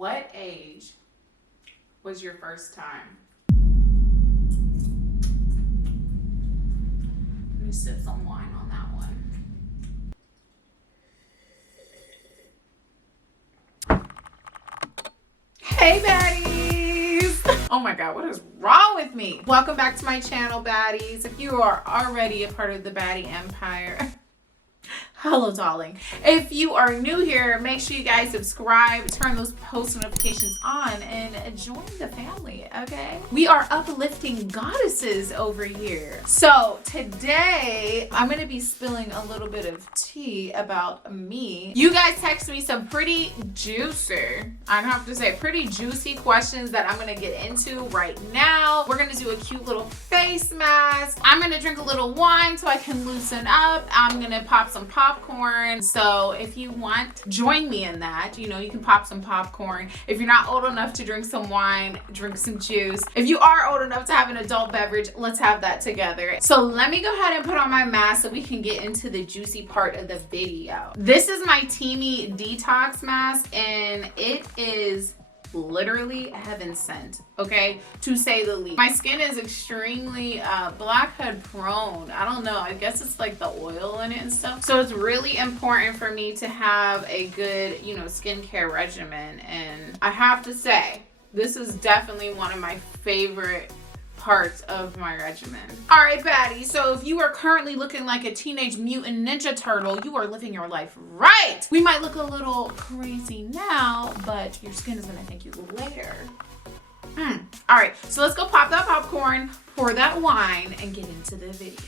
What age was your first time? Let me sip some wine on that one. Hey baddies! Oh my god, what is wrong with me? Welcome back to my channel, baddies. If you are already a part of the baddie empire, hello darling. If you are new here, make sure you guys subscribe, turn those post notifications on, and join the family, okay? We are uplifting goddesses over here. So today I'm gonna be spilling a little bit of tea about me. You guys text me some pretty juicy, I have to say pretty juicy questions that I'm gonna get into right now. We're gonna do a cute little face mask. I'm gonna drink a little wine so I can loosen up. I'm gonna pop some popcorn. So if you want, join me in that. You know, you can pop some popcorn. If you're not old enough to drink some wine, drink some juice. If you are old enough to have an adult beverage, let's have that together. So let me go ahead and put on my mask so we can get into the juicy part of the video. This is my Teami Detox Mask, and it is literally heaven sent, okay, to say the least. My skin is extremely blackhead prone. I don't know, I guess it's like the oil in it and stuff, so it's really important for me to have a good, you know, skincare regimen. And I have to say, this is definitely one of my favorite parts of my regimen. All right, baddies, so if you are currently looking like a teenage mutant ninja turtle, you are living your life right. We might look a little crazy now, but your skin is gonna thank you later. All right, so let's go pop that popcorn, pour that wine, and get into the video.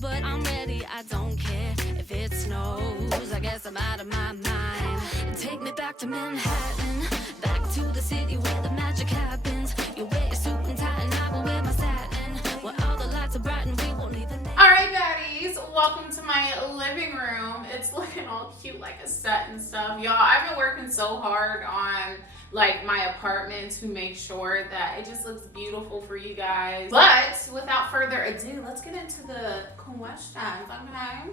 But I'm ready, I don't care if it snows. I guess I'm out of my mind. Take me back to Manhattan, back to the city where the magic happens. You wear your suit and tie and I will wear my satin, where all the lights are bright and we won't even. All right, baddies, welcome to my living room. It's looking all cute like a set and stuff. Y'all, I've been working so hard on like my apartment to make sure that it just looks beautiful for you guys. But without further ado, let's get into the questions, okay?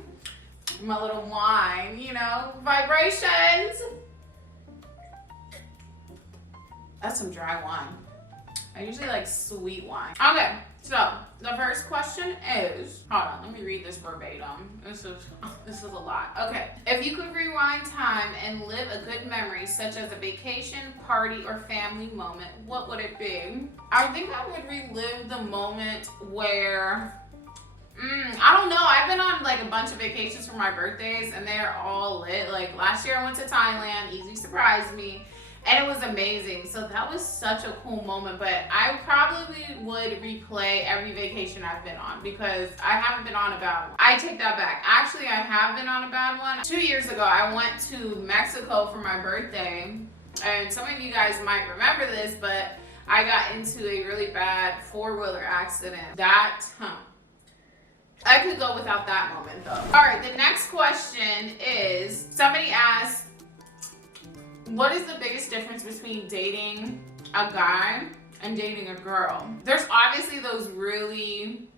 My little wine, you know, vibrations. That's some dry wine. I usually like sweet wine. Okay, so the first question is, hold on, let me read this verbatim. This is a lot. Okay, if you could rewind time and live a good memory, such as a vacation, party, or family moment, what would it be? I think I would relive the moment where, I don't know, I've been on like a bunch of vacations for my birthdays and they're all lit. Like last year I went to Thailand, easy surprised me. And it was amazing. So that was such a cool moment. But I probably would replay every vacation I've been on because I haven't been on a bad one. I take that back. Actually, I have been on a bad one. 2 years ago, I went to Mexico for my birthday. And some of you guys might remember this, but I got into a really bad four-wheeler accident. I could go without that moment though. All right, the next question is, somebody asked, what is the biggest difference between dating a guy and dating a girl? There's obviously those really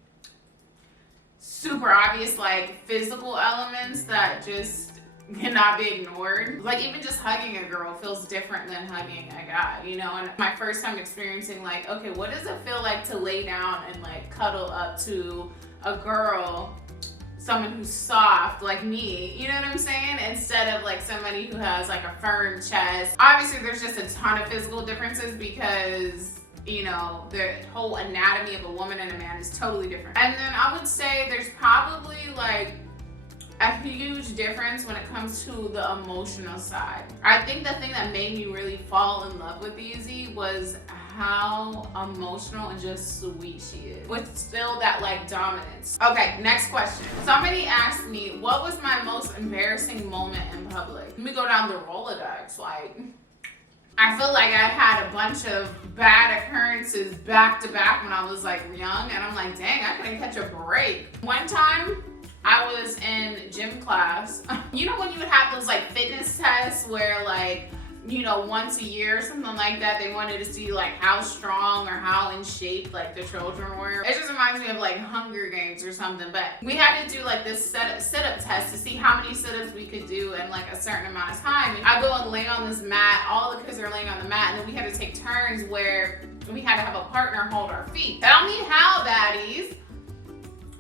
super obvious like physical elements that just cannot be ignored. Like even just hugging a girl feels different than hugging a guy, you know? And my first time experiencing like, okay, what does it feel like to lay down and like cuddle up to a girl, someone who's soft like me, you know what I'm saying? Instead of like somebody who has like a firm chest. Obviously there's just a ton of physical differences because, you know, the whole anatomy of a woman and a man is totally different. And then I would say there's probably like a huge difference when it comes to the emotional side. I think the thing that made me really fall in love with Easy was how emotional and just sweet she is, with still that like dominance. Okay, next question. Somebody asked me, what was my most embarrassing moment in public? Let me go down the Rolodex. Like, I feel like I had a bunch of bad occurrences back to back when I was like young, and I'm like, dang, I couldn't catch a break. One time, I was in gym class. You know when you would have those like fitness tests where like you know, once a year or something like that. They wanted to see like how strong or how in shape like the children were. It just reminds me of like Hunger Games or something. But we had to do like this sit-up test to see how many sit-ups we could do in like a certain amount of time. And I go and lay on this mat. All the kids are laying on the mat, and then we had to take turns where we had to have a partner hold our feet. Tell me how, baddies.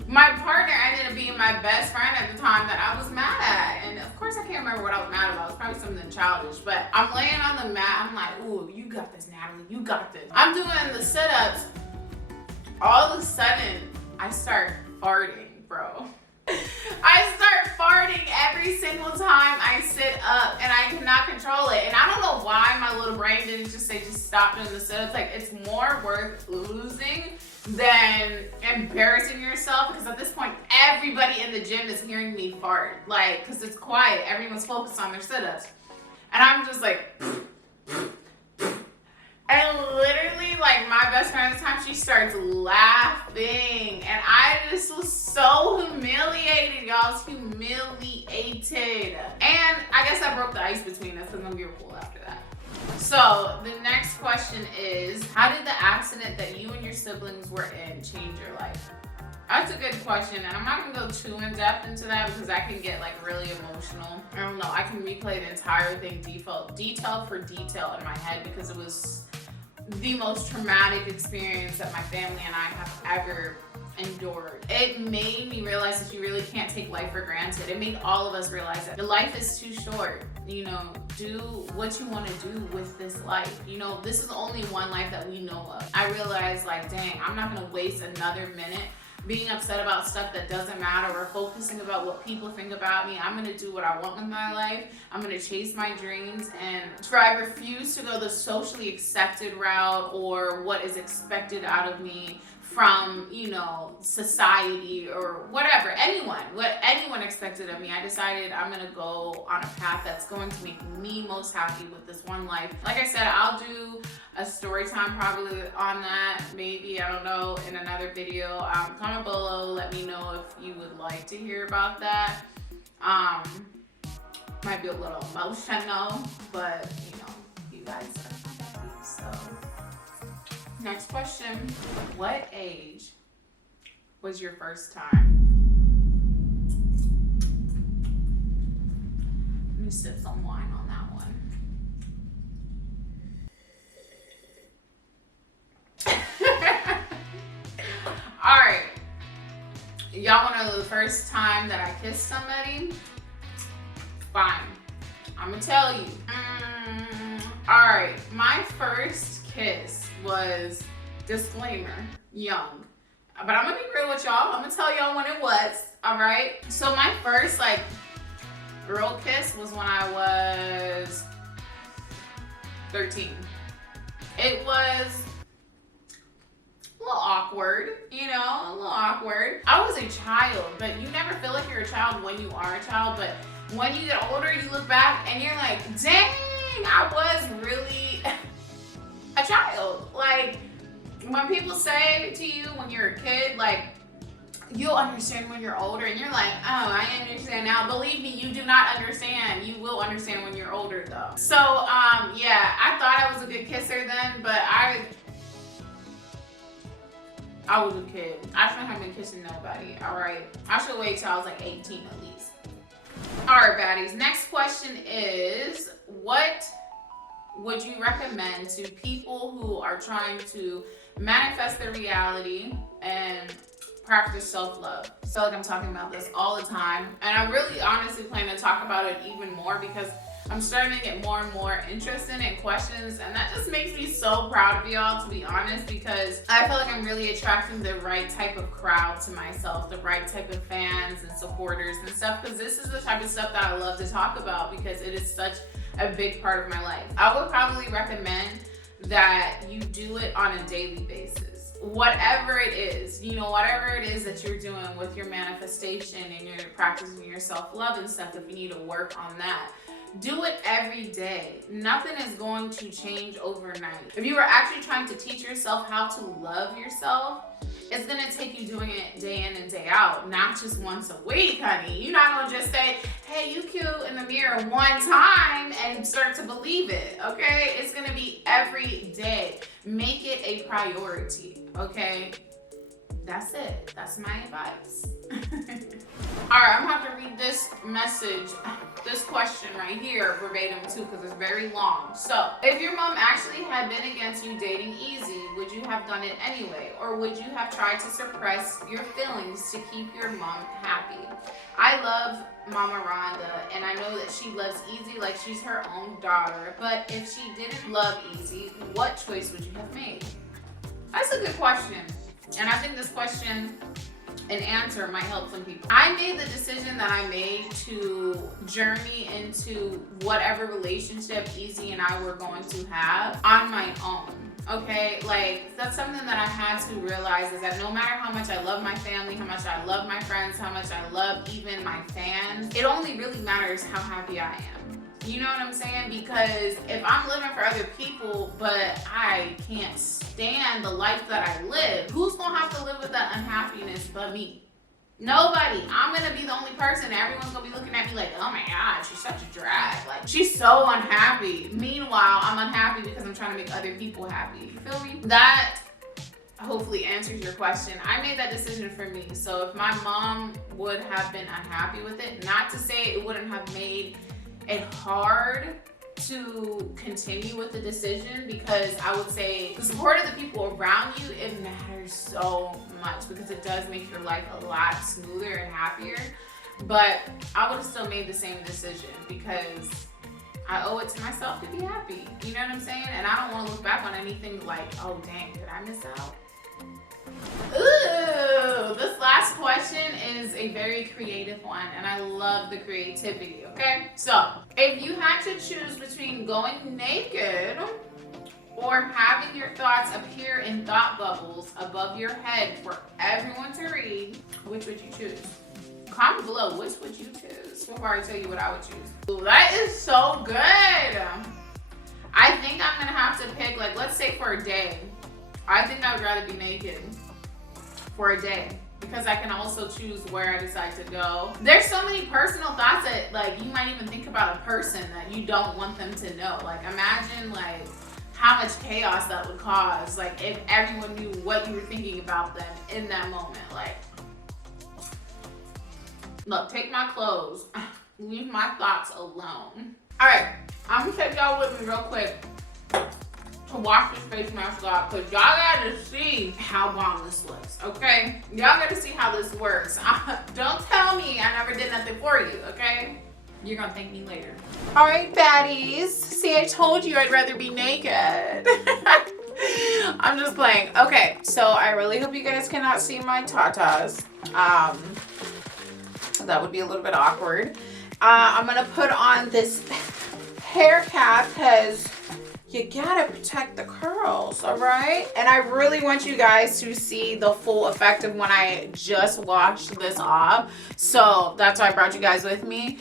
My partner ended up being my best friend at the time that I was mad at. And of course I can't remember what I was mad about. It was probably something childish. But I'm laying on the mat. I'm like, ooh, you got this, Natalie. You got this. I'm doing the sit-ups. All of a sudden, I start farting, bro. I start farting every single time I sit up, and I cannot control it. And I don't know why my little brain didn't just say, just stop doing the sit-ups. Like, it's more worth losing than embarrassing yourself, because at this point everybody in the gym is hearing me fart, like, because it's quiet, everyone's focused on their sit-ups, and I'm just like and literally, like, my best friend at the time, she starts laughing, and I just was so humiliated, y'all. I was humiliated, and I guess I broke the ice between us, because then we were cool after that. So the next question is, how did the accident that you and your siblings were in change your life? That's a good question, and I'm not gonna go too in depth into that because I can get like really emotional. I don't know, I can replay the entire thing detail for detail in my head, because it was the most traumatic experience that my family and I have ever endured. It made me realize that you really can't take life for granted. It made all of us realize that the life is too short. You know, do what you want to do with this life. You know, this is only one life that we know of. I realized, like, dang, I'm not gonna waste another minute being upset about stuff that doesn't matter or focusing about what people think about me. I'm gonna do what I want with my life. I'm gonna chase my dreams, and I refuse to go the socially accepted route or what is expected out of me from, you know, society or whatever, what anyone expected of me. I decided I'm gonna go on a path that's going to make me most happy with this one life. Like I said, I'll do a story time probably on that, maybe, I don't know, in another video. Comment below, let me know if you would like to hear about that. Might be a little emotional, but you know, you guys are happy, so. Next question, what age was your first time? Let me sip some wine on that one. All right, y'all want to know the first time that I kissed somebody? Fine, I'm gonna tell you. All right, my first kiss was, disclaimer, young. But I'm gonna be real with y'all. I'm gonna tell y'all when it was, all right? So my first, like, real kiss was when I was 13. It was a little awkward, you know, a little awkward. I was a child, but you never feel like you're a child when you are a child, but when you get older, you look back and you're like, dang, I was really a child. Like, when people say to you when you're a kid, like, you'll understand when you're older, and you're like, oh, I understand now. Believe me, you do not understand. You will understand when you're older, though. So, yeah, I thought I was a good kisser then, but I was a kid. I shouldn't have been kissing nobody, all right? I should wait till I was like 18 at least. All right, baddies. Next question is, what would you recommend to people who are trying to manifest their reality and practice self-love? I feel like I'm talking about this all the time, and I really honestly plan to talk about it even more because I'm starting to get more and more interested in questions, and that just makes me so proud of y'all, to be honest, because I feel like I'm really attracting the right type of crowd to myself, the right type of fans and supporters and stuff, because this is the type of stuff that I love to talk about because it is such a big part of my life. I would probably recommend that you do it on a daily basis. Whatever it is, you know, whatever it is that you're doing with your manifestation and you're practicing your self-love and stuff, if you need to work on that, Do it every day. Nothing is going to change overnight. If you are actually trying to teach yourself how to love yourself, it's gonna take you doing it day in and day out, not just once a week, honey. You're not gonna just say, hey, you cute in the mirror one time and start to believe it, okay? It's gonna be every day. Make it a priority, okay? That's it. That's my advice. All right, I'm gonna have to read this message, this question right here verbatim too, because it's very long. So, if your mom actually had been against you dating Easy, would you have done it anyway? Or would you have tried to suppress your feelings to keep your mom happy? I love Mama Rhonda, and I know that she loves Easy like she's her own daughter. But if she didn't love Easy, what choice would you have made? That's a good question. And I think this question and answer might help some people. I made the decision that I made to journey into whatever relationship Easy and I were going to have on my own. Okay, like that's something that I had to realize, is that no matter how much I love my family, how much I love my friends, how much I love even my fans, it only really matters how happy I am. You know what I'm saying? Because if I'm living for other people, but I can't stand the life that I live, who's gonna have to live with that unhappiness but me? Nobody. I'm gonna be the only person. Everyone's gonna be looking at me like, oh my God, she's such a drag. Like, she's so unhappy. Meanwhile, I'm unhappy because I'm trying to make other people happy. You feel me? That hopefully answers your question. I made that decision for me. So if my mom would have been unhappy with it, not to say it wouldn't have made it hard to continue with the decision, because I would say the support of the people around you, it matters so much, because it does make your life a lot smoother and happier. But I would have still made the same decision, because I owe it to myself to be happy. You know what I'm saying? And I don't want to look back on anything like, oh dang, did I miss out? Ooh, this last question is a very creative one, and I love the creativity, okay? So, if you had to choose between going naked or having your thoughts appear in thought bubbles above your head for everyone to read, which would you choose? Comment below, which would you choose before I tell you what I would choose. Ooh, that is so good. I think I'm gonna have to pick, like, let's say for a day. I think I would rather be naked for a day, because I can also choose where I decide to go. There's so many personal thoughts that, like, you might even think about a person that you don't want them to know. Like, imagine like how much chaos that would cause, like, if everyone knew what you were thinking about them in that moment. Like, look, take my clothes, leave my thoughts alone. All right, I'm gonna take y'all with me real quick to wash this face mask off, because y'all gotta see how bomb this looks, okay? Y'all gotta see how this works. Don't tell me I never did nothing for you, okay? You're gonna thank me later. All right, baddies. See, I told you I'd rather be naked. I'm just playing. Okay, so I really hope you guys cannot see my tatas. That would be a little bit awkward. I'm gonna put on this hair cap, because you gotta protect the curls, all right? And I really want you guys to see the full effect of when I just washed this off. So that's why I brought you guys with me.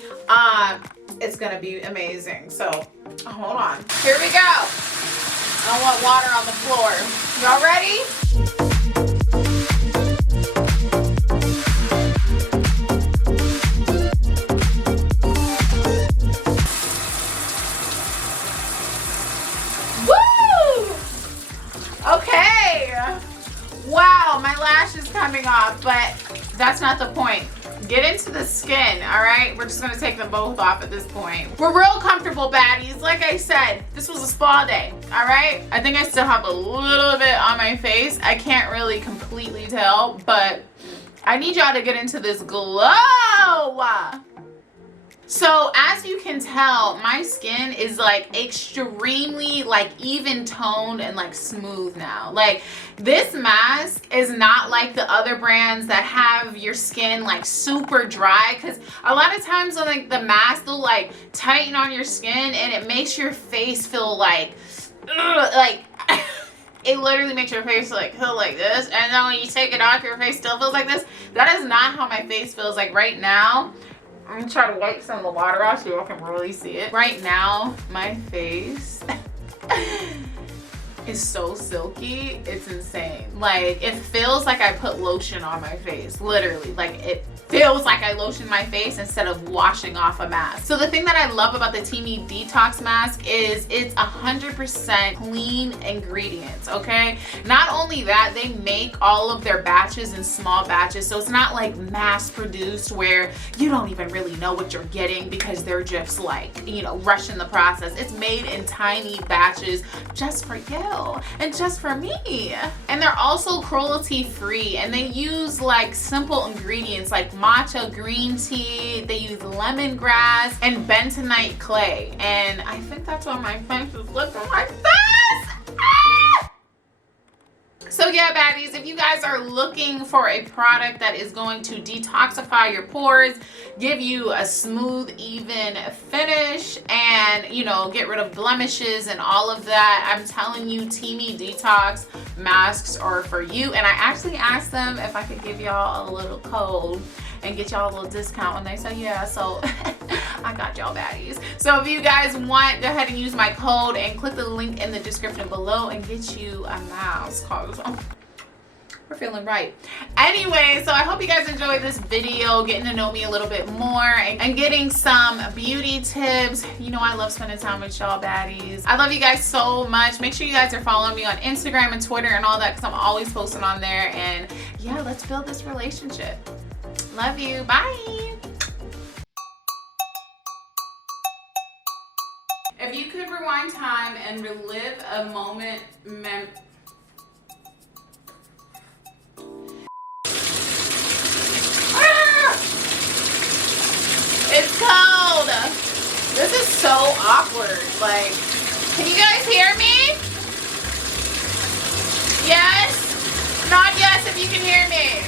It's gonna be amazing. So hold on. Here we go. I want water on the floor. Y'all ready? Okay, wow, my lash is coming off, but that's not the point. Get into the skin, all right? We're just gonna take them both off at this point. We're real comfortable, baddies. Like I said, this was a spa day, all right? I think I still have a little bit on my face. I can't really completely tell, but I need y'all to get into this glow. So as you can tell, my skin is like extremely like even toned and like smooth now. Like, this mask is not like the other brands that have your skin like super dry, because a lot of times when like the mask will like tighten on your skin and it makes your face feel like it literally makes your face like feel like this, and then when you take it off, your face still feels like this. That is not how my face feels like right now. I'm gonna try to wipe some of the water off so y'all can really see it. Right now, my face is so silky, it's insane. Like, it feels like I put lotion on my face, literally. Like, it feels like I lotioned my face instead of washing off a mask. So the thing that I love about the Teami Detox Mask is it's 100% clean ingredients, okay? Not only that, they make all of their batches in small batches, so it's not like mass produced where you don't even really know what you're getting because they're just like, you know, rushing the process. It's made in tiny batches just for you and just for me. And they're also cruelty free, and they use like simple ingredients like matcha green tea, they use lemongrass and bentonite clay, and I think that's why my face is looking like this. Ah! So yeah, baddies, if you guys are looking for a product that is going to detoxify your pores, give you a smooth, even finish, and, you know, get rid of blemishes and all of that, I'm telling you, Teami Detox masks are for you. And I actually asked them if I could give y'all a little code and get y'all a little discount, and they said yeah, so I got y'all baddies. So if you guys want, go ahead and use my code and click the link in the description below and get you a mask, cause we're feeling right. Anyway, so I hope you guys enjoyed this video, getting to know me a little bit more and getting some beauty tips. You know I love spending time with y'all baddies. I love you guys so much. Make sure you guys are following me on Instagram and Twitter and all that, because I'm always posting on there. And yeah, let's build this relationship. Love you. Bye. If you could rewind time and relive a moment, it's cold. This is so awkward. Like, can you guys hear me? Yes? Not yes if you can hear me.